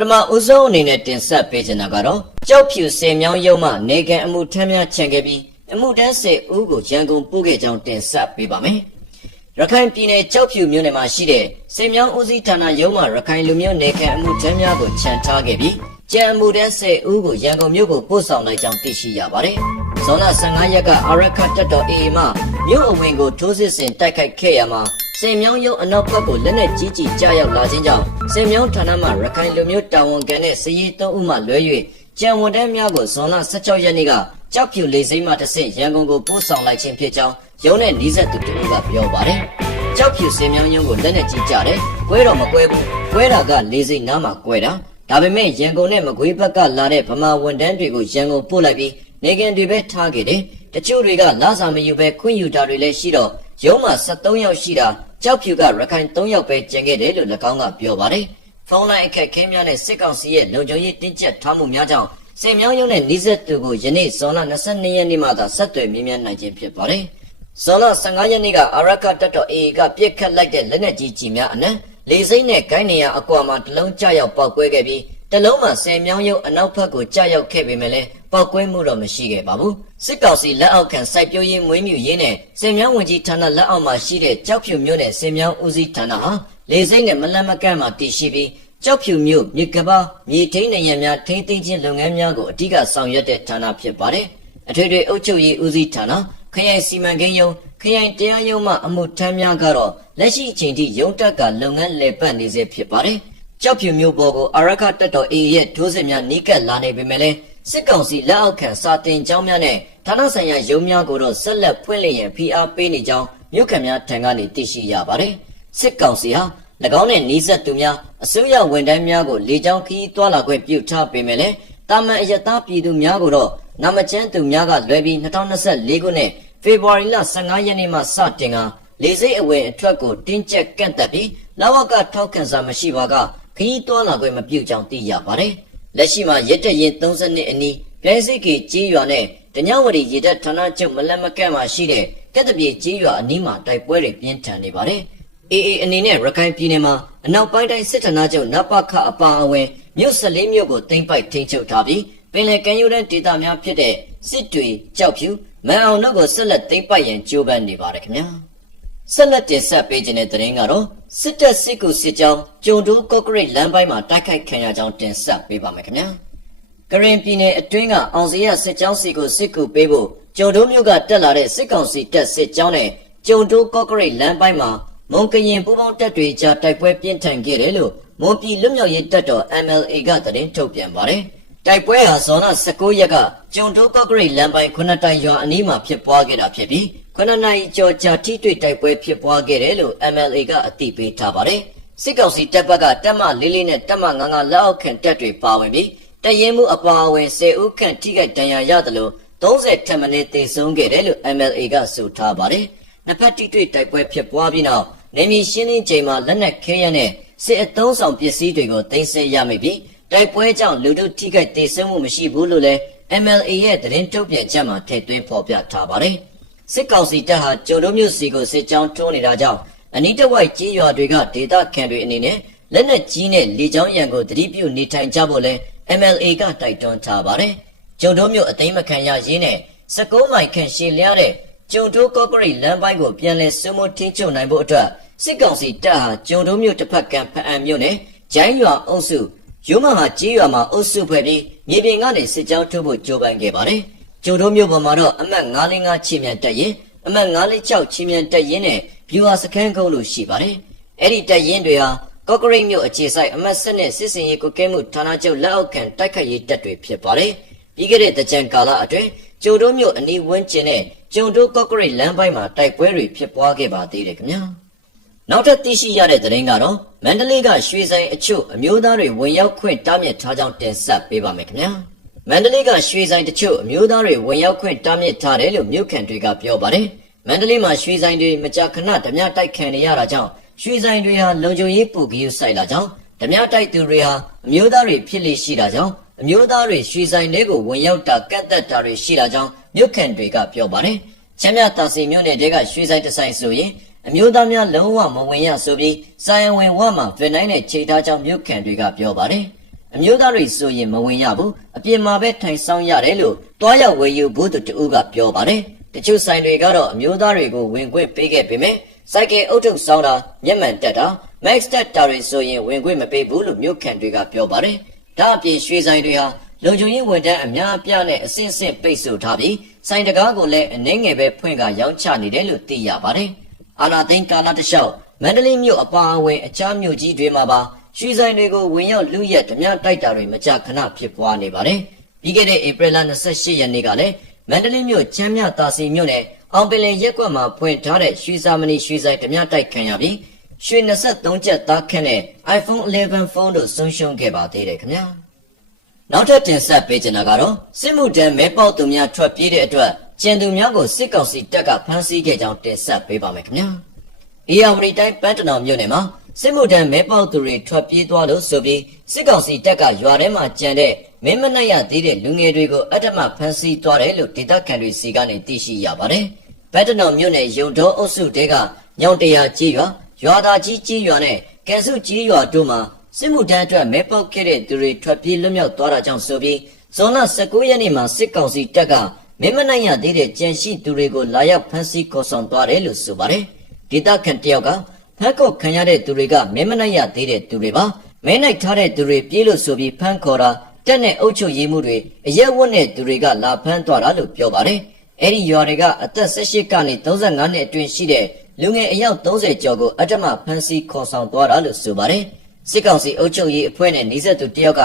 ထမဦးဆုံးအနေနဲ့တင်ဆက်ပေးချင်တာကတော့ကြောက်ဖြူစင်မြောင်းရုံးမှနေကန်အမှုထမ်းများခြံခဲ့ပြီးအမှုတန်း10ဦးကိုရန်ကုန်ပို့ခဲ့ကြောင်းတင်ဆက်ပေးပါမယ်။ရခိုင်ပြည်နယ်ကြောက်ဖြူမြို့နယ်မှာရှိတဲ့စင်မြောင်းဦးစီးဌာနရုံးမှရခိုင်လူမျိုးနေကန်အမှုထမ်းများကိုခြံထားခဲ့ပြီးကျန်အမှုတန်း10ဦးကိုရန်ကုန်မြို့ကိုပို့ဆောင်လိုက်ကြောင်းသိရှိရပါတယ်။ဇွန်လ15ရက်ကအာရခတပ်တော် AA မှမြို့အဝင်ကိုထိုးစစ်ဆင်တိုက်ခိုက်ခဲ့ရမှာစင်မြောင်းရုံးအနောက်ဘက်ကိုလက်နက်ကြီးကြီးကြားရောက်လာခြင်းကြောင့်စင်မြောင်းဌာနမှရခိုင်လူမျိုးတာဝန်ခံတဲ့စည်ရီ3ဦးမှလွဲ၍ကျန်ဝန်ထမ်းများကိုဇွန်လ16ရက်နေ့ကကြောက်ဖြူလေစိမ်းမှတစ်ဆင့်ရန်ကုန်ကိုပို့ဆောင်လိုက်ခြင်းဖြစ်ကြောင်းရုံးနဲ့နှီးဆက်သူတို့ကပြောပါတယ်။ကြောက်ဖြူစင်မြောင်းရုံးကိုလက်နက်ကြီးကြားတယ်။ကွဲတော့မကွဲဘူး။ကွဲတာကလေစိမ်းနားမှာကွဲတာ။ဒါပေမဲ့ရန်ကုန်နဲ့မကွေးဘက်ကလာတဲ့ဗမာဝန်ထမ်းတွေကိုရန်ကုန်ပို့လိုက်ပြီးနေကန်တွေပဲထားခဲ့တယ်။တချို့တွေကလာစာမယူပဲခွင့်ယူတာတွေလည်းရှိတော့ရုံးမှာ73ယောက်ရှိတာကြောက်ဖြူကရခိုင်3ယောက်ပဲကျန်ခဲ့တယ်လို့၎င်းကပြောပါတယ်။ဖုန်းလိုင်းအခက်ခဲများနဲ့စစ်ကောင်စီရဲ့လုံခြုံရေးတင်းကျပ်ထားမှုများကြောင့်စင်မြောင်းရုံးနဲ့နှီးဆက်သူကိုယနေ့ဇွန်လ22ရက်နေ့မှသာဆက်သွယ်မြင်းမြန်းနိုင်ခြင်းဖြစ်ပါတယ်။ဇွန်လ15ရက်နေ့ကအာရခတပ်တော် AA ကပြစ်ခတ်လိုက်တဲ့လက်နက်ကြီးကြီးများအနက်လေစိမ့်နဲ့ကိုင်းနေရအကွာမှာတလုံးကျရောက်ပေါက်ကွဲခဲ့ပြီးတလုံးမှာစင်မြောင်းရုံးအနောက်ဘက်ကိုကျရောက်ခဲ့ပေမဲ့လည်းပေါက်ကွဲမှုတော့မရှိခဲ့ပါဘူး။စစ်ကောင်စီလက်အောက်ခံစိုက်ပျိုးရေးမွေးမြူရေးနဲ့စင်မြောင်းဝန်ကြီးဌာနလက်အောက်မှာရှိတဲ့ကြောက်ဖြူမြို့နယ်စင်မြောင်းဦးစီးဌာနဟာလေစိမ့်နဲ့မလန့်မကန့်မှာတည်ရှိပြီးကြောက်ဖြူမြို့မြစ်ကပါမြေထိန်းနေရများထိန်းသိမ်းခြင်းလုပ်ငန်းများကိုအဓိကဆောင်ရွက်တဲ့ဌာနဖြစ်ပါတယ်။အထွေထွေအုပ်ချုပ်ရေးဦးစီးဌာနခရိုင်စီမံကိန်းရုံးခရိုင်တရားရုံးမှအမှုထမ်းများကတော့လက်ရှိအချိန်ထိရုံးတက်ကလုပ်ငန်းလည်ပတ်နေစေဖြစ်ပါတယ်။ကြောက်ဖြူမြို့ပေါ်ကိုအာရခတပ်တော် AA ရဲ့ဒိုးစစ်များနီးကပ်လာနေပေမဲ့လည်းစစ်ကောင်စီလက်အောက်ခံစာတင်ကျောင်းများနဲ့ဌာနဆိုင်ရာရုံးများကိုတော့ဆက်လက်ဖွင့်လှစ်ရန်ဖိအားပေးနေကြောင်းမြို့ခံများထံကနေသိရှိရပါတယ်။စစ်ကောင်စီဟာ၎င်းနဲ့နှီးဆက်သူများအစိုးရဝန်ထမ်းများကိုလေကြောင်းခရီးသွားလာခွင့်ပြုထားပေမဲ့လည်းတာမန်အယက်သားပြည်သူများကိုတော့နာမကျန်းသူများကလွဲပြီး2024ခုနှစ်ဖေဖော်ဝါရီလ15ရက်နေ့မှစတင်ကလေဆိပ်အဝင်အထွက်ကိုတင်းကျပ်ကန့်သတ်ပြီးလဝကထောက်ခံစာမရှိပါကခရီးသွားလာခွင့်မပြုကြောင်းသိရပါတယ်။လက်ရှိမှာရက်တရင်32အနီးပြိုင်စိတ်ကြီးကြေးရွာနဲ့တညဝတီရေတပ်ဌာနချုပ်မလက်မကန့်မှာရှိတဲ့ကက်တပြေကြေးရွာအနီးမှာတိုက်ပွဲတွေပြင်းထန်နေပါတယ်။ AA အနေနဲ့ရခိုင်ပြည်နယ်မှာအနောက်ပိုင်းတိုင်းစစ်ဌာနချုပ်နပခအပါအဝင်မြို့14မြို့ကိုသိမ်းပိုက်ထိန်းချုပ်ထားပြီးပင်လယ်ကမ်းရိုးတန်းဒေသများဖြစ်တဲ့စစ်တွေကြောက်ဖြူမန်အောင်တို့ကိုဆက်လက်သိမ်းပိုက်ရန်ကြိုးပမ်းနေပါတယ်ခင်ဗျာဆက်လက်တင်ဆက်ပေးခြင်းတဲ့သတင်းကတော့စစ်တပ်စစ်ကူစစ်ကြောင်းကျုံတိုးကော့ကရိတ်လမ်းပိုင်းမှာတိုက်ခိုက်ခံရကြောင်းတင်ဆက်ပေးပါမယ်ခင်ဗျာကရင်ပြည်နယ်အတွင်းကအောင်စရစစ်ကြောင်းစီကိုစစ်ကူပေးဖို့ကျုံတိုးမြို့ကတက်လာတဲ့စစ်ကောင်စီတပ်စစ်ကြောင်းနဲ့ကျုံတိုးကော့ကရိတ်လမ်းပိုင်းမှာမွန်ကရင်ပူးပေါင်းတပ်တွေကြားတိုက်ပွဲပြင်းထန်ခဲ့တယ်လို့မွန်ပြည်လွတ်မြောက်ရေးတပ်တော် MLA ကသတင်းထုတ်ပြန်ပါတယ်။တိုက်ပွဲဟာဇွန်လ19ရက်ကကျုံတိုးကော့ကရိတ်လမ်းပိုင်း9တိုင်ရွာအနီးမှာဖြစ်ပွားခဲ့တာဖြစ်ပြီး9နာရီကျော်ကြာထိတွေ့တိုက်ပွဲဖြစ်ပွားခဲ့တယ်လို့ MLA ကအသိပေးထားပါတယ်။စစ်ကောင်စီတပ်ဘက်ကတပ်မ44နဲ့တပ်မ55လက်အောက်ခံတပ်တွေပါဝင်ပြီးတရင်မှုအပါအဝင်10ဦးခန့်ထိခိုက်ဒဏ်ရာရတယ်လို့30ထက်မနည်းသေဆုံးခဲ့တယ်လို့ MLA ကဆိုထားပါတယ်။နှစ်ဖက်ထိတွေ့တိုက်ပွဲဖြစ်ပွားပြီးနောက်နေမီရှင်းလင်းချိန်မှာလက်နက်ခဲယမ်းနဲ့စစ်အုံဆောင်ပစ္စည်းတွေကိုသိမ်းဆည်းရမိပြီးတိုက်ပွဲကြောင့်လူထုထိခိုက်ဒေဆုံးမှုမရှိဘူးလို့လည်း MLA ရဲ့သတင်းထုတ်ပြန်ချက်မှာထည့်သွင်းဖော်ပြထားပါတယ်။စစ်ကောင်စီတပ်ဟာကျုံတို့မြို့စီကိုစစ်ကြောင်းထိုးနေတာကြောင့်အနီးတစ်ဝိုက်ကြီးရွာတွေကဒေသခံတွေအနေနဲ့လက်နက်ကြီးနဲ့လေကြောင်းရန်ကိုတတိပြုနေထိုင်ကြဖို့လဲ MLA ကတိုက်တွန်းထားပါတယ်။ကျုံတို့မြို့အသိမ်းမခံရရေးနဲ့19မိုင်ခန့်ရှည်လျားတဲ့ကျုံတိုးကော့ကရိတ်လမ်းပိုင်းကိုပြန်လည်စုံမထိန်းချုပ်နိုင်ဖို့အတွက်စစ်ကောင်စီတပ်ဟာကျုံတိုးမြို့တစ်ဖက်ကဖအံမြို့နယ်ဂျိုင်းရွာအုပ်စုရုံးမဟာကြီးရွာမှာအုပ်စုဖွဲ့ပြီးမြေပြင်ကနေစစ်ကြောင်းထိုးဖို့ကြိုးပမ်းခဲ့ပါတယ်။ကျုံတိုးမြို့ပေါ်မှာတော့အမှတ်905ချီမြန်တပ်ရင်အမှတ်946ချီမြန်တပ်ရင်နဲ့ဗျူဟာစခန်းကုန်းလို့ရှိပါတယ်။အဲ့ဒီတပ်ရင်တွေဟာကော့ကရိတ်မြို့အခြေစိုက်အမှတ်7နဲ့စစ်စင်ရေးကုကဲမှုဌာနချုပ်လက်အောက်ခံတိုက်ခိုက်ရေးတပ်တွေဖြစ်ပါတယ်။ပြီးခဲ့တဲ့တကြံကာလအတွင်းကျုံတိုးမြို့အနီးဝန်းကျင်နဲ့ကျုံတိုးကော့ကရိတ်လမ်းပိုင်းမှာတိုက်ပွဲတွေဖြစ်ပွားခဲ့ပါသေးတယ်ခင်ဗျာနောက်ထပ်သိရှိရတဲ့သတင်းကတော့မန္တလေးကရွှေဆိုင်အချို့အမျိုးသားတွေဝင်ရောက်ခွင့်တားမြစ်ထားကြောင်းတင်ဆက်ပေးပါမယ်ခင်ဗျာမန္တလေးကရွှေဆိုင်တချို့အမျိုးသားတွေဝင်ရောက်ခွင့်တားမြစ်ထားတယ်လို့မြို့ခံတွေကပြောပါတယ်မန္တလေးမှာရွှေဆိုင်တွေမကြာခဏဓမြတိုက်ခံနေရတာကြောင့်ရွှေဆိုင်တွေဟာလုံခြုံရေးပူကယူဆိုင်လာကြောင်းဓမြတိုက်သူတွေဟာအမျိုးသားတွေဖြစ်လေရှိတာကြောင့်အမျိုးသားတွေရွှေဆိုင်တွေကိုဝင်ရောက်တာကန့်သက်တာတွေရှိတာကြောင့်မြို့ခံတွေကပြောပါတယ်ချမ်းမြသာစီမြို့နယ်တဲကရွှေဆိုင်တစ်ဆိုင်ဆိုရင်အမျိုးသားများလုံးဝမဝင်ရဆိုပြီးစာရန်ဝင်ဝမှာဗီနိုင်းနဲ့ခြေထားကြောင်းမြို့ခံတွေကပြောပါတယ် မျိုးသားတွေဆိုရင်မဝင်ရဘူးအပြင်မှာပဲထိုင်ဆောင်ရတယ်လို့တွားရောက်ဝယ်ယူဘူးသူတူကပြောပါတယ်တချို့ဆိုင်တွေကတော့အမျိုးသားတွေကိုဝင်ခွင့်ပေးခဲ့ပေမဲ့စိုက်ကယ်အုပ်ထုပ်ဆောင်တာမျက်မှန်တက်တာ Max တက်တာတွေဆိုရင်ဝင်ခွင့်မပေးဘူးလို့မြို့ခံတွေကပြောပါတယ်ဒါအပြင်ရွှေဆိုင်တွေဟာလုံခြုံရေးဝန်ထမ်းအများအပြားနဲ့အဆင့်ဆင့်ပိတ်ဆို့ထားပြီးဆိုင်တကားကိုလည်းအနှဲငယ်ပဲဖွင့်ကရောင်းချနေတယ်လို့သိရပါတယ်အာနာသိန်းကာလတစ်လျှောက်မန္တလေးမြို့အပါအဝင်အခြားမြို့ကြီးတွေမှာပါရွှေဆိုင်တွေကိုဝင်ရောက်လူရက်ဓမြတိုက်တာတွေမကြာခဏဖြစ်ပွားနေပါတယ်ပြီးခဲ့တဲ့ဧပြီလ28ရက်နေ့ကလည်းမန္တလေးမြို့ချမ်းမြသာစီမြို့နယ်အောင်ပင်လယ်ရက်ကွက်မှာဖွင့်ထားတဲ့ရွှေစာမဏီရွှေဆိုင်ဓမြတိုက်ခံရပြီးရွှေ23ကျပ်သားခန့်နဲ့ iPhone 11 ဖုန်းတို့ဆုံးရှုံးခဲ့ပါသေးတယ်ခင်ဗျာနောက်ထပ်တင်ဆက်ပေးချင်တာကတော့စစ်မှုထမ်းမဲပေါက်သူများထွက်ပြေးတဲ့အတွက်ကျန်သူများကိုစစ်ကောင်စီတပ်ကဖမ်းဆီးခဲ့ကြောင်းတင်ဆက်ပေးပါမယ်ခင်ဗျာအေယာဝတီတိုင်းပန်းတနောင်မြို့နယ်မှာစစ်မှုထမ်းမဲပေါက်သူတွေထွက်ပြေးသွားလို့ဆိုပြီးစစ်ကောင်စီတပ်ကရွာထဲမှာကြံတဲ့မင်းမနှက်ရသေးတဲ့လူငယ်တွေကိုအထမဖမ်းဆီးသွားတယ်လို့ဒေသခံတွေစီကနေသိရှိရပါတယ်ပန်းတနောင်မြို့နယ်ရုံတော်အုပ်စုတဲကညောင်တရာကြီးရွာသားကြီးကြီးရွာနဲ့ကဲစုကြီးရွာတို့မှာစစ်မှုထမ်းအတွက်မဲပေါက်ခဲ့တဲ့သူတွေထွက်ပြေးလွတ်မြောက်သွားတာကြောင့်ဆိုပြီးဇွန်လ19ရက်နေ့မှာစစ်ကောင်စီတပ်ကမင်းမနှက်ရသေးတဲ့ကြံရှိသူတွေကိုလာရောက်ဖမ်းဆီးခေါ်ဆောင်သွားတယ်လို့ဆိုပါတယ်ဒေသခံတယောက်ကဖမ်းခေါ်ခံရတဲ့သူတွေကမင်းမနှက်ရသေးတဲ့သူတွေပါမဲနိုင်ထားတဲ့သူတွေပြေးလို့ဆိုပြီးဖမ်းခေါ်တာတက်နဲ့အုပ်ချုပ်ရေးမှုတွေအရက်ဝတ်တဲ့သူတွေကလာဖမ်းသွားတာလို့ပြောပါတယ်အဲ့ဒီရွာတွေကအသက်18ကနေ35နှစ်အတွင်းရှိတဲ့လူငယ်အယောက်30ကျော်ကိုအထမဖမ်းဆီးခေါ်ဆောင်သွားတာလို့ဆိုပါတယ်စစ်ကောင်စီအုပ်ချုပ်ရေးအဖွဲ့နဲ့နှိစက်သူတယောက်က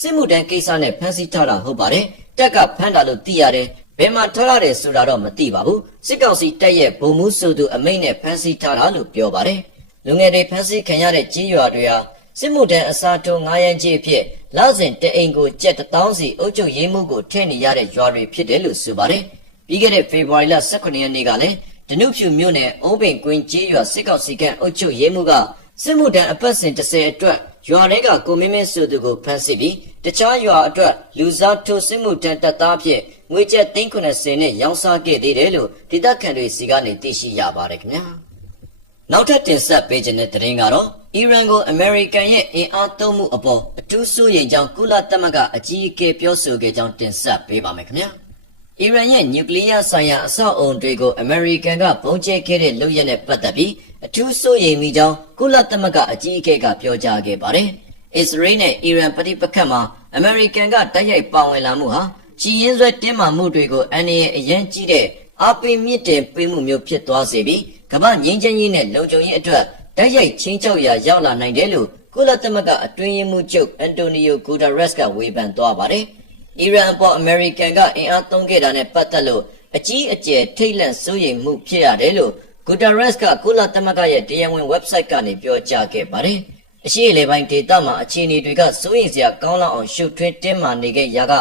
စစ်မှုထမ်းကိစ္စနဲ့ဖမ်းဆီးထားတာဟုတ်ပါတယ်တက်ကဖမ်းတာလို့သိရတယ်ဘယ်မှာထားရတယ်ဆိုတာတော့မသိပါဘူးစစ်ကောင်စီတပ်ရဲ့ဗိုလ်မှူးဆိုသူအမိန့်နဲ့ဖမ်းဆီးထားတာလို့ပြောပါတယ်လူငယ်တွေဖမ်းဆီးခံရတဲ့ကြီးရွာတွေဟာစစ်မှုထမ်းအစားထိုး9ရန်ကြီးအဖြစ်လစဉ်တအိမ်ကိုကျပ်1000စီအုပ်ချုပ်ရေးမှုကိုထည့်နေရတဲ့ရွာတွေဖြစ်တယ်လို့ဆိုပါတယ်ပြီးခဲ့တဲ့ဖေဖော်ဝါရီလ18ရက်နေ့ကလည်းဒနုဖြူမြို့နယ်အုံးပင်ကွင်းကြီးရွာစစ်ကောင်စီကအုပ်ချုပ်ရေးမှုကစစ်မှုထမ်းအပတ်စဉ်30အတွက်ရွာတွေကကိုမင်းမင်းဆိုသူကိုဖမ်းဆီးပြီးတခြားရွာအတွက်လူစားထိုးစစ်မှုထမ်းတပ်သားအဖြစ်ငွေကျပ်390နဲ့ရောင်းစားခဲ့သေးတယ်လို့ဒေသခံတွေစီကနေသိရှိရပါတယ်ခင်ဗျာနောက်ထပ်တင်ဆက်ပေးခြင်းတဲ့သတင်းကတော့အီရန်ကိုအမေရိကန်ရဲ့အင်အားသုံးမှုအပေါ်အထူးစိုးရိမ်ကြောင်းကုလသမဂ္ဂအကြီးအကဲပြောဆိုခဲ့ကြောင်းတင်ဆက်ပေးပါမယ်ခင်ဗျာအီရန်ရဲ့နျူကလ িয়ার ဆိုင်ရာအဆောက်အုံတွေကိုအမေရိကန်ကပုံကျဲခဲ့တဲ့လုပ်ရက်နဲ့ပတ်သက်ပြီးအထူးစိုးရိမ်မိကြောင်းကုလသမဂ္ဂအကြီးအကဲကပြောကြားခဲ့ပါတယ်။အစ္စရေးနဲ့အီရန်ပဋိပက္ခမှာအမေရိကန်ကတိုက်ရိုက်ပါဝင်လာမှုဟာချီရင်းဆွဲတင်းမာမှုတွေကိုအန္တရာယ်အရန်ကြီးတဲ့အားပေးမြင့်တင်ပေးမှုမျိုးဖြစ်သွားစေပြီးကမ္ဘာငြိမ်းချမ်းရေးနဲ့လုံခြုံရေးအတွက်တိုက်ရိုက်ချင်းချောက်ရာရောက်လာနိုင်တယ်လို့ကုလသမဂ္ဂအတွင်းရေးမှူးချုပ်အန်တိုနီယိုဂူတာရက်စ်ကဝေဖန်သွားပါတယ်။အီရန်အပေါ်အမေရိကန်ကအင်အားသုံးခဲ့တာနဲ့ပတ်သက်လို့အကြီးအကျယ်ထိတ်လန့်စိုးရိမ်မှုဖြစ်ရတယ်လို့ဂူတာရက်စ်ကကုလသမဂ္ဂရဲ့တရားဝင် website ကနေပြောကြားခဲ့ပါတယ်။အရှေ့အလယ်ပိုင်းဒေသမှာအခြေအနေတွေကစိုးရိမ်စရာကောင်းလောက်အောင်ရှုပ်ထွေးတင်းမာနေခဲ့ရာက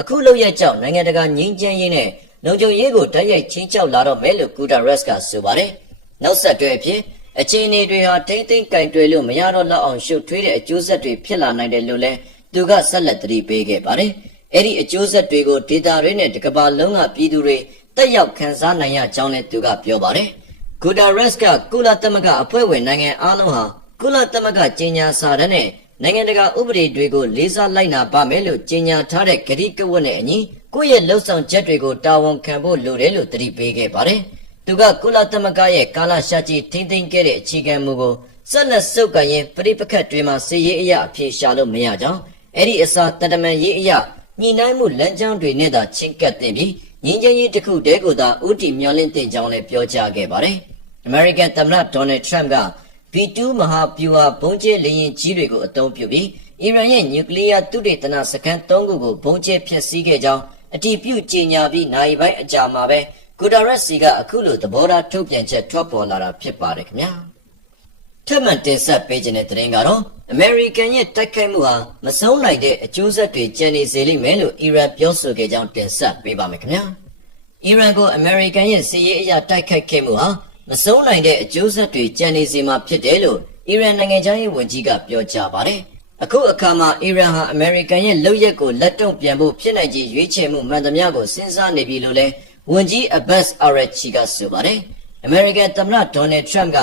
အခုလောက်ရကြောင့်နိုင်ငံတကာငြိမ်းချမ်းရေးနဲ့လုံခြုံရေးကိုတိုက်ရိုက်ချင်းချောက်လာတော့မယ်လို့ဂူတာရက်စ်ကဆိုပါတယ်။နောက်ဆက်တွဲအဖြစ်အခြေအနေတွေဟာထိမ့်သိမ်းကင်တွယ်လို့မရတော့လောက်အောင်ရှုပ်ထွေးတဲ့အကျိုးဆက်တွေဖြစ်လာနိုင်တယ်လို့လည်းသူကဆက်လက်သတိပေးခဲ့ပါတယ်။အဲ့ဒီအကျိုးဆက်တွေကိုဒေတာတွေနဲ့တကမ္ဘာလုံးကပြည်သူတွေတက်ရောက်ခံစားနိုင်ရကြောင်းလည်းသူကပြောပါတယ်။ဂူတာရက်စ်ကကုလသမဂ္ဂအဖွဲ့ဝင်နိုင်ငံအားလုံးဟာကုလသမဂ္ဂကြေညာစာတမ်းနဲ့နိုင်ငံတကာဥပဒေတွေကိုလေးစားလိုက်နာပါမယ်လို့ကြေညာထားတဲ့ကတိကဝတ်နဲ့အညီကိုယ့်ရဲ့လှုပ်ဆောင်ချက်တွေကိုတာဝန်ခံဖို့လိုတယ်လို့သတိပေးခဲ့ပါတယ်။သူကကုလသမဂ္ဂရဲ့ကာလရှာကြီးထိမ့်သိမ်းခဲ့တဲ့အခြေခံမူကိုဆက်လက်စုပ်ကိုင်ရင်ပြိပခတ်တွေမှာစီရေးအရာအပြေရှာလို့မရကြောင်းအဲ့ဒီအစားတတမန်ရေးအရာညှိနှိုင်းမှုလမ်းကြောင်းတွေနဲ့သာချင်းကပ်တင်ပြီးငြင်းချမ်းရေးတစ်ခုတည်းကိုသာဥတီမျှော်လင့်တင်ကြောင်းလည်းပြောကြားခဲ့ပါတယ်။ American သမ္မတ Donald Trump က B2 မဟာဗျူဟာဘုံကျဲလေယာဉ်ကြီးတွေကိုအသုံးပြုပြီးအီရန်ရဲ့နျူကလ িয়ার သုတေသနစခန်း3ခုကိုဘုံကျဲဖျက်ဆီးခဲ့ကြောင်းအတည်ပြုကြေညာပြီးနိုင်ပိုင်းအကြာမှာပဲဂူတာရက်စီကအခုလိုသဘောထားထုတ်ပြန်ချက်ထွက်ပေါ်လာတာဖြစ်ပါတယ်ခင်ဗျာထပ်မံတင်ဆက်ပေးခြင်းတဲ့သတင်းကတော့အမေရိကန်ရဲ့တိုက်ခိုက်မှုဟာမဆုံးနိုင်တဲ့အကျိုးဆက်တွေကျန်နေစေလိမ့်မယ်လို့အီရန်ပြောဆိုခဲ့ကြောင်းတင်ဆက်ပေးပါမယ်ခင်ဗျာအီရန်ကိုအမေရိကန်ရဲ့စစ်ရေးအရာတိုက်ခိုက်ခဲ့မှုဟာမဆုံးနိုင်တဲ့အကျိုးဆက်တွေကျန်နေစေမှာဖြစ်တယ်လို့အီရန်နိုင်ငံခြားရေးဝန်ကြီးကပြောကြားပါတယ်အခုအခါမှာအီရန်ဟာအမေရိကန်ရဲ့လုပ်ရက်ကိုလက်တုံ့ပြန်ဖို့ဖြစ်နိုင်ခြေရွေးချယ်မှုမှန်သမျှကိုစဉ်းစားနေပြီလို့လည်းဝန်ကြီးအဘတ်အာရက်ချီကဆိုပါတယ်အမေရိကန်သမ္မတဒေါ်နယ်ထရမ့်က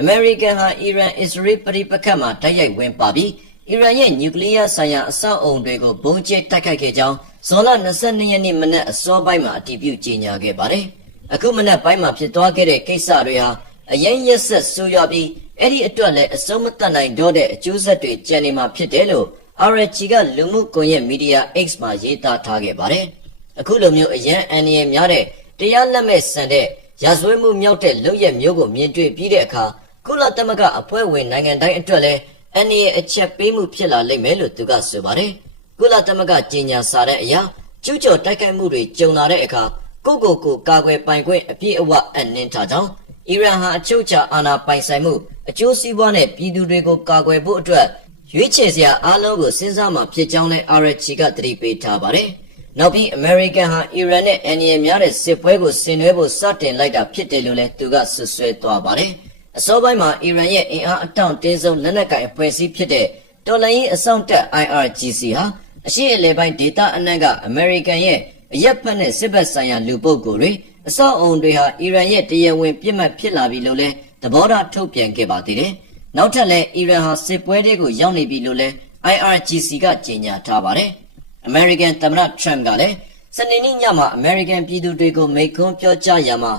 အမေရိကန်ဟာအီရန်အစ္စရေးပဋိပက္ခမှာတိုက်ရိုက်ဝင်ပါပြီးအ အီရန်ရဲ့နျူကလ িয়ার ဆိုင်ရာအဆောက်အုံတွေကိုဘုံကျဲတိုက်ခိုက်ခဲ့ကြောင်းဇွန်လ22ရက်နေ့မနက်အစောပိုင်းမှာအတည်ပြုကြေညာခဲ့ပါတယ်။အခုမနက်ပိုင်းမှာဖြစ်သွားခဲ့တဲ့ကိစ္စတွေဟာအရင်ရက်ဆက်ဆိုးရွားပြီးအဲ့ဒီအတွက်လည်းအဆုံးမသတ်နိုင်တော့တဲ့အကျိုးဆက်တွေကြံနေမှာဖြစ်တယ်လို့ RFG ကလူမှုကွန်ရက်မီဒီယာ X မှာရေးသားထားခဲ့ပါတယ်။အခုလိုမျိုးအရန်အန်ရီများတဲ့တရားလက်မဲ့ဆန်တဲ့ရာဇဝတ်မှုမြောက်တဲ့လုပ်ရက်မျိုးကိုမြင်တွေ့ပြီးတဲ့အခါကုလသမဂ္ဂအဖွဲ့ဝင်နိုင်ငံတိုင်းအတွက်လည်းအန်ရီအချက်ပေးမှုဖြစ်လာလိမ့်မယ်လို့သူကဆိုပါတယ်။ကုလသမဂ္ဂကြီးညာစာတဲ့အရာကျူးကျော်တိုက်ခိုက်မှုတွေကြုံလာတဲ့အခါကိုကာကွယ်ပိုင်ခွင့်အပြည့်အဝအနှင်းထားကြောင်းအီရန်ဟာအချုပ်အခြာအာဏာပိုင်ဆိုင်မှုအကျိုးစီးပွားနဲ့ပြည်သူတွေကိုကာကွယ်ဖို့အတွက်ရွေးချယ်စရာအားလုံးကိုစဉ်းစားမှဖြစ်ကြောင်းလည်း RFG ကသတိပေးထားပါတယ်။နောက်ပြီးအမေရိကန်ဟာအီရန်နဲ့အန်ရီများတဲ့စစ်ပွဲကိုဆင်နွှဲဖို့စတင်လိုက်တာဖြစ်တယ်လို့လည်းသူကဆွဆွဲသွားပါတယ်။အစောပိုင်းမှာအီရန်ရဲ့အင်အားအတောင့်တင်းဆုံးလက်နက်ကိုင်အဖွဲ့အစည်းဖြစ်တဲ့တော်လှန်ရေးအစောင့်တပ် IRGC ဟာအရှေ့အလယ်ပိုင်းဒေသအနှံ့ကအမေရိကန်ရဲ့အရက်ဖက်နဲ့စစ်ဘက်ဆိုင်ရာလူပုဂ္ဂိုလ်တွေအဆောက်အုံတွေဟာအီရန်ရဲ့တရားဝင်ပြစ်မှတ်ဖြစ်လာပြီလို့လည်းသဘောထားထုတ်ပြန်ခဲ့ပါသေးတယ်။နောက်ထပ်လည်းအီရန်ဟာစစ်ပွဲတွေကိုရောက်နေပြီလို့လည်း IRGC ကကြေညာထားပါတယ်။ အမေရိကန်သမ္မတထရမ့်ကလည်းစနေနေ့ညမှာအမေရိကန်ပြည်သူတွေကိုမိန့်ခွန်းပြောကြားရာမှာ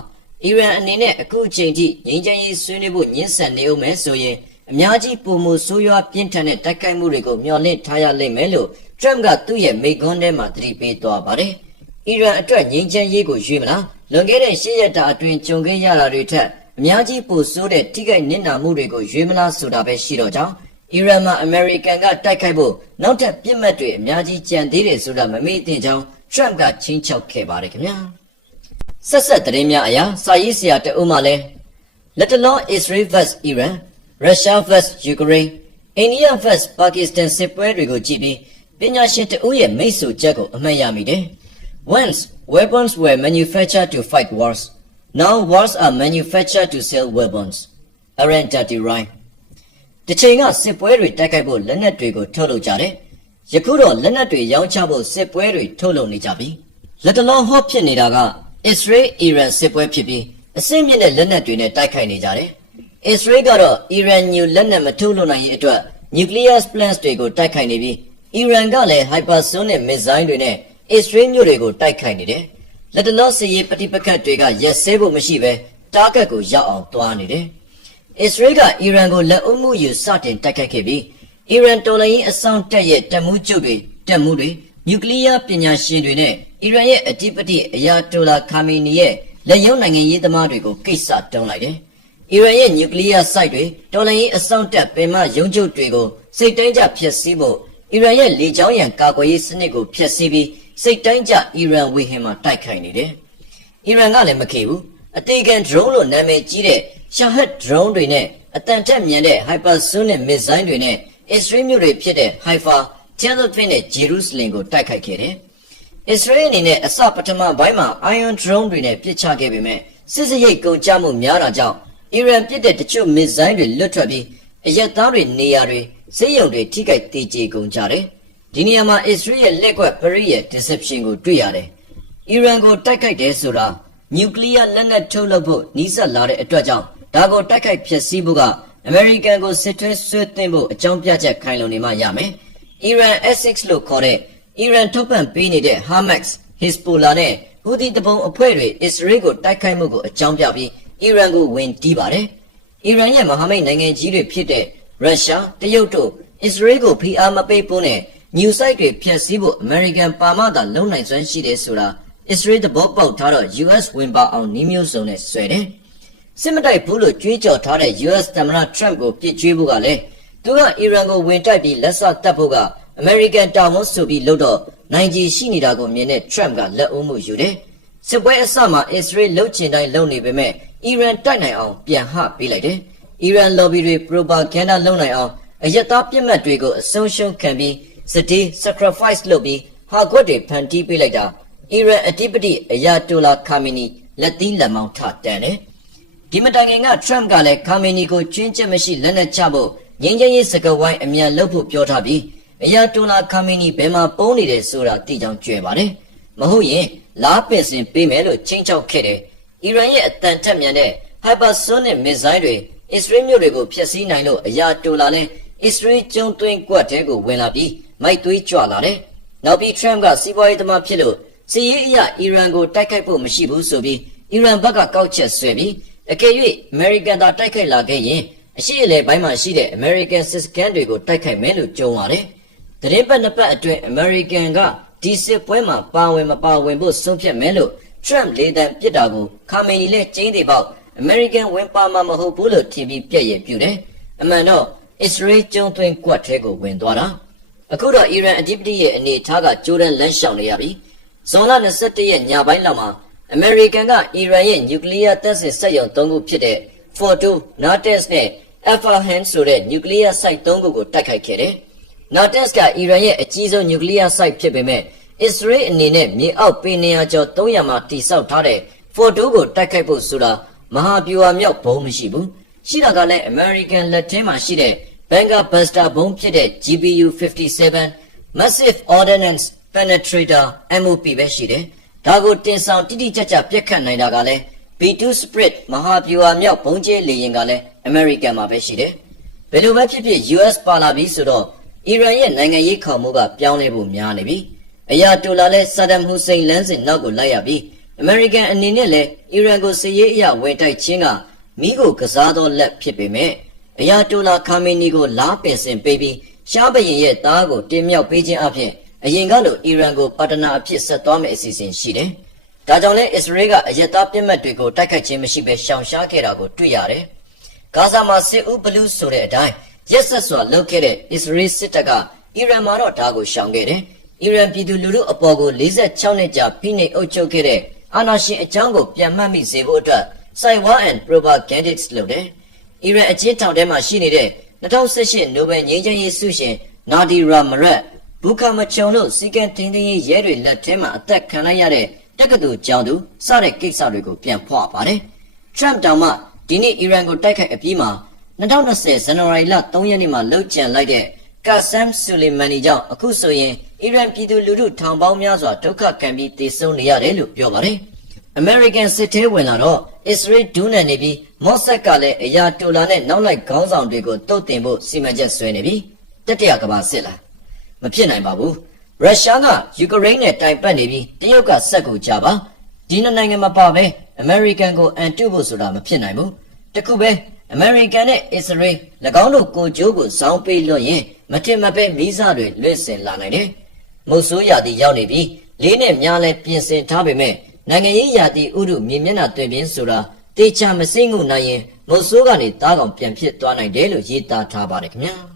အီရန်အနေနဲ့အခုအချိန်ထိငြိမ်းချမ်းရေးဆွေးနွေးဖို့ညှင်းဆန်နေဦးမယ်ဆိုရင်အများကြီးပုံမှုဆိုးရွားပြင်းထန်တဲ့တိုက်ခိုက်မှုတွေကိုမျှော်လင့်ထားရလိမ့်မယ်လို့ထရမ့်ကသူ့ရဲ့မိန့်ခွန်းထဲမှာသတိပေးသွားပါတယ်။အီရန်အတွက်ငြိမ်းချမ်းရေးကိုရွေးမလားလွန်ခဲ့တဲ့၈ရက်တာအတွင်းကြုံခဲ့ရတာတွေထက်အများကြီးပိုဆိုးတဲ့ထိခိုက်နစ်နာမှုတွေကိုရွေးမလားဆိုတာပဲရှိတော့ကြောင်းအီရန်မှာအမေရိကန်ကတိုက်ခိုက်ဖို့နောက်ထပ်ပြစ်မှတ်တွေအများကြီးကြံသေးတယ်ဆိုတာမမေ့သင့်ကြောင်းထရမ့်ကချင်းချောက်ခဲ့ပါတယ်ခင်ဗျာဆက်သတင်းများအရစာရေးဆရာတအုပ်မှလည်းလက်တလော Israel vs Iran Russia vs Ukraine India vs Pakistan စစ်ပွဲတွေကိုကြည့်ပြီးပညာရှင်တအုပ်ရဲ့မိတ်ဆွေချက်ကိုအမှတ်ရမိတယ်။ Once weapons were manufactured to fight wars. Now wars are manufactured to sell weapons. Aaron Dirty Rhyme တချိန်ကစစ်ပွဲတွေတိုက်ခိုက်ဖို့လက်နက်တွေကိုထုတ်လုပ်ကြတယ်။ယခုတော့လက်နက်တွေရောင်းချဖို့စစ်ပွဲတွေထုတ်လုပ်နေကြပြီ။လက်တလုံးဟော့ဖြစ်နေတာက Israel-Iran စစ်ပွဲဖြစ်ပြီးအဆင့်မြင့်တဲ့လက်နက်တွေနဲ့တိုက်ခိုက်နေကြတယ်။ Israel ကတော့ Iran ညူလက်နက်မထုတ်လုပ်နိုင်ရေးအတွက် nuclear plants တွေကိုတိုက်ခိုက်နေပြီး Iran ကလည်း hypersonic missile တွေနဲ့ Israel မြို့တွေကိုတိုက်ခိုက်နေတယ်။လက်တလုံးစစ်ရေးပဋိပက္ခတွေကရက်စဲဖို့မရှိဘဲတာဂက်ကိုရောက်အောင်တွားနေတယ်။ Israel ကအီရန်ကိုလက်အုပ်မှုယူစတင်တိုက်ခိုက်ခဲ့ပြီးအီရန်တော်လှန်ရေးအစောင့်တပ်ရဲ့တပ်မှုချုပ်တွေတပ်မှုတွေနျူကလ িয়ার ပညာရှင်တွေနဲ့အီရန်ရဲ့အဓိပတိအယာတိုလာခါမီနီရဲ့လက်ရုံးနိုင်ငံရေးသမားတွေကိုကိစ္စတုံးလိုက်တယ်။အီရန်ရဲ့နျူကလ িয়ার စိုက်တွေတော်လှန်ရေးအစောင့်တပ်ပင်မရုံးချုပ်တွေကိုစိတ်တိုင်းကျဖျက်ဆီးဖို့အီရန်ရဲ့လေကြောင်းရန်ကာကွယ်ရေးစနစ်ကိုဖျက်ဆီးပြီးစိတ်တိုင်းကျအီရန်ဝေဟင်မှာတိုက်ခိုက်နေတယ်။အီရန်ကလည်းမခေဘူး။အသေးခံ drone လို့နာမည်ကြီးတဲ့ Shahed drone တွေနဲ့အတန်ထက်မြန်တဲ့ hypersonic missile တွေနဲ့ Israel မြို့တွေဖြစ်တဲ့ Haifa, Tel Aviv နဲ့ Jerusalem ကိုတိုက်ခိုက်ခဲ့တယ်။ Israel အနေနဲ့အစပထမပိုင်းမှာ Iron drone တွေနဲ့ပစ်ချခဲ့ပေမဲ့စစ်စရိတ်ကုန်ကျမှုများတာကြောင့်အီရန်ပစ်တဲ့တချို့ missile တွေလွတ်ထွက်ပြီးအရက်သားတွေနေရာတွေစစ်ရုံတွေထိခိုက်တေကျေကုန်ကြတယ်။ဒီနေရာမှာ Israel ရဲ့လက်ကွက်ပရိရဲ့ deception ကိုတွေ့ရတယ်။အီရန်ကိုတိုက်ခိုက်တယ်ဆိုတာနျူကလ িয়ার လက်နက်ထုတ်လုပ်ဖို့နှီးစပ်လာတဲ့အတွက်ကြောင့်ဒါကိုတိုက်ခိုက်ဖျက်ဆီးဖို့ကအမေရိကန်ကိုစစ်ထွေးဆွေးသွင်းဖို့အကြောင်းပြချက်ခိုင်လုံနေမှရမယ်။ Iran Essex လို့ခေါ်တဲ့အီရန်ထုတ်ပံ့ပေးနေတဲ့ Hamas, Hezbollah နဲ့ဟူသီတပုံအဖွဲ့တွေအစ္စရေးကိုတိုက်ခိုက်မှုကိုအကြောင်းပြပြီးအီရန်ကိုဝင်တီးပါတယ်။အီရန်ရဲ့မဟာမိတ်နိုင်ငံကြီးတွေဖြစ်တဲ့ရုရှား၊တရုတ်တို့အစ္စရေးကိုဖိအားမပေးဖို့နဲ့ညူဆိုက်တွေဖျက်ဆီးဖို့အမေရိကန်ပါမသာလုံနိုင်စွမ်းရှိတယ်ဆိုတာအစ္စရေးသဘောပေါက်ထားတော့ US ဝင်ပါအောင်နှီးမျိုးစုံနဲ့ဆွဲတယ်။စစ်မတိုက်ဘူးလို့ကြွေးကြော်ထားတဲ့ US သမ္မတ Trump ကိုပြစ်ကြွေးဖို့ကလည်းသူကအီရန်ကိုဝင်တိုက်ပြီးလက်စတက်ဖို့ကအမေရိကန်တာဝန်ဆိုပြီးလို့တော့နိုင်ကြီးရှိနေတာကိုမြင်တဲ့ Trump ကလက်အုပ်မှုယူတယ်။စစ်ပွဲအစမှာ Israel လှုပ်ချင်တိုင်းလှုပ်နေပေမဲ့အီရန်တိုက်နိုင်အောင်ပြန်ဟပေးလိုက်တယ်။အီရန် lobby တွေ propaganda လုပ်နိုင်အောင်အယက်သားပြစ်မှတ်တွေကိုအဆုံးရှုံးခံပြီးစတေး sacrifice လုပ်ပြီးဟာကွက်တွေဖန်တီးပေးလိုက်တာအီရန်အဓိပတိအယာတိုလာခါမီနီလက်သီးလက်မောင်းထတန်တယ်။ဒီမတိုင်ခင်က Trump ကလည်းခါမီနီကိုကျွင်းချက်မရှိလက်နက်ချဖို့ငြိမ်းချမ်းရေးစကားဝိုင်းအမြန်လုပ်ဖို့ပြောထားပြီးအယာတိုလာခါမီနီဘယ်မှာပုံနေတယ်ဆိုတာသိကြောင်ကြွယ်ပါတယ်။မဟုတ်ရင်လားပင်စင်ပေးမယ်လို့ချင်းချောက်ခဲ့တယ်။အီရန်ရဲ့အတန်ထက်မြန်တဲ့ hypersonic missile တွေအစ္စရေးမြို့တွေကိုဖျက်ဆီးနိုင်လို့အယာတိုလာလဲ အစ္စရေးကျုံသွင်းကွက်တဲကိုဝင်လာပြီးမိုက်သွေးကြွလာတယ်။နောက်ပြီး Trump ကစီးပွားရေးသမားဖြစ်လို့စီးရေးအရအီရန်ကိုတိုက်ခိုက်ဖို့မရှိဘူးဆိုပြီးအီရန်ဘက်ကကောက်ချက်ဆွဲပြီးအကယ်၍ American သာတိုက်ခိုက်လာခဲ့ရင်အရှိအလေပိုင်းမှာရှိတဲ့ American စစ်စခန်းတွေကိုတိုက်ခိုက်မယ်လို့ကြုံရတယ်။သတင်းပတ်နှစ်ပတ်အတွင်း American ကဒီစစ်ပွဲမှာပါဝင်မပါဝင်ဖို့ဆုံးဖြတ်မယ်လို့ Trump လေတံပြစ်တာကိုခါမေနီနဲ့ကျင်းတွေပေါက် American ဝင်ပါမှာမဟုတ်ဘူးလို့ထင်ပြီးပြည့်ရပြူတယ်။အမှန်တော့ Israel ကျုံသွင်းကွက်ထဲကိုဝင်သွားတာ။အခုတော့အီရန်အဓိပတိရဲ့အနေထားကဂျိုးဒန်လမ်းလျှောက်နေရပြီ။ဇွန်လ21ရက်ညပိုင်းလောက်မှာ American ကအီရန်ရဲ့နျူကလ িয়ার တပ်ဆင်စက်ရုံ3ခုဖြစ်တဲ့ Fordo, Natanz နဲ့ Isfahan ဆိုတဲ့နျူကလ িয়ার ဆိုက်3ခုကိုတိုက်ခိုက်ခဲ့တယ်။ Natanz ကအီရန်ရဲ့အကြီးဆုံးနျူကလ িয়ার ဆိုက်ဖြစ်ပေမဲ့ Israel အနေနဲ့မြေအောက်ပေ900ကျော်300မှာတိစောက်ထားတဲ့ Fordo ကိုတိုက်ခိုက်ဖို့ဆိုတာမဟာဗျူဟာမြောက်ဘုံမရှိဘူး။ရှိတာကလည်း American လက်ထဲမှာရှိတဲ့ Bunker Buster ဘုံဖြစ်တဲ့ GBU-57 Massive Ordnance Penetrator MOP ပဲရှိတယ်။ဒါကိုတင်ဆောင်တိတိကျကျပြက်ခတ်နိုင်တာကလည်း B2 Spirit မဟာဗျူဟာမြောက်ဘုံကျဲလေယာဉ်ကလည်း American မှာပဲရှိတယ်။ဘယ်လိုပဲဖြစ်ဖြစ် US ပါလာပြီဆိုတော့အီရန်ရဲ့နိုင်ငံရေးခေါ်မှုကပြောင်းလဲဖို့များနေပြီ။အရာတိုလာလဲဆာဒမ်ဟူစိန်လမ်းစဉ်နောက်ကိုလိုက်ရပြီး American အနေနဲ့လည်းအီရန်ကိုစစ်ရေးအရဝယ်တိုက်ခြင်းကမိကိုကစားသောလက်ဖြစ်ပေမဲ့အရာတိုလာခါမီနီကိုလားပင်စင်ပေးပြီးရှားဘရင်ရဲ့သားကိုတင်မြောက်ပေးခြင်းအပြင်အရင်ကလိုအီရန်ကိုပါတနာအဖြစ်ဆက်သွားမယ့်အစီအစဉ်ရှိတယ်။ဒါကြောင့်လဲအစ္စရေးကအယက်သားပြစ်မှတ်တွေကိုတိုက်ခတ်ခြင်းမရှိဘဲရှောင်ရှားခဲ့တာကိုတွေ့ရတယ်။ဂါဇာမှာစစ်ဦးဘလူးဆိုတဲ့အတိုင်းရက်ဆက်စွာလှုပ်ခဲ့တဲ့အစ္စရေးစစ်တပ်ကအီရန်မှာတော့ဒါကိုရှောင်ခဲ့တယ်။အီရန်ပြည်သူလူထုအပေါ်ကို46နှစ်ကြာဖိနှိပ်အုပ်ချုပ်ခဲ့တဲ့အာဏာရှင်အကြောင်းကိုပြန်မှတ်မိစေဖို့အတွက် Cyber and Propagandists လုပ်တယ်။အီရန်အချင်းထောင်ထဲမှာရှိနေတဲ့2018နိုဘယ်ငြိမ်းချမ်းရေးဆုရှင်နာဒီရာမရက်ဘူခါမချုံတို့စီကံတင်းတင်းရဲတွေလက်ထဲမှာအသက်ခံလိုက်ရတဲ့တက္ကသိုလ်ကျောင်းသူစတဲ့ကိစ္စတွေကိုပြန်ဖွာပါတယ်။ Trump တောင်မှဒီနေ့အီရန်ကိုတိုက်ခိုက်အပြီးမှာ2020ဇန်နဝါရီလ3ရက်နေ့မှာလှုပ်ကြံလိုက်တဲ့ Qasem Soleimani ကြောင့်အခုဆိုရင်အီရန်ပြည်သူလူထုထောင်ပေါင်းများစွာဒုက္ခခံပြီးသေဆုံးနေရတယ်လို့ပြောပါတယ်။ American စစ်သေးဝင်လာတော့ Israel ဒူးနယ်နေပြီး Mossad ကလည်းအရာတိုလာနဲ့နောက်လိုက်ခေါင်းဆောင်တွေကိုတုတ်တင်ဖို့စီမံချက်ဆွဲနေပြီ။တတိယကမ္ဘာစစ်လားမဖြစ်နိုင်ပါဘူး။ရုရှားကယူကရိန်းနဲ့တိုင်ပတ်နေပြီးတရုတ်ကဆက်ကိုကြပါဒီနှစ်နိုင်ငံမှာပါပဲ American ကိုအန်တုဖို့ဆိုတာမဖြစ်နိုင်ဘူး။တခုပဲ American နဲ့ Israel ၎င်းတို့ကိုကြိုးကိုဇောင်းပေးလွှတ်ရင်မထင်မှတ်ပဲမိစားတွေလွင့်စင်လာနိုင်တယ်။မုတ်ဆိုးရာသီရောက်နေပြီးလေးနဲ့များလဲပြင်ဆင်ထားပေမဲ့နိုင်ငံရေးရာသီဥတုမြေမျက်နှာတွင်ပြင်းဆိုတာတေချာမစိမ့်ငုံနိုင်ရင်မုတ်ဆိုးကနေတားကောင်ပြန်ဖြစ်သွားနိုင်တယ်လို့ရေးသားထားပါတယ်ခင်ဗျာ။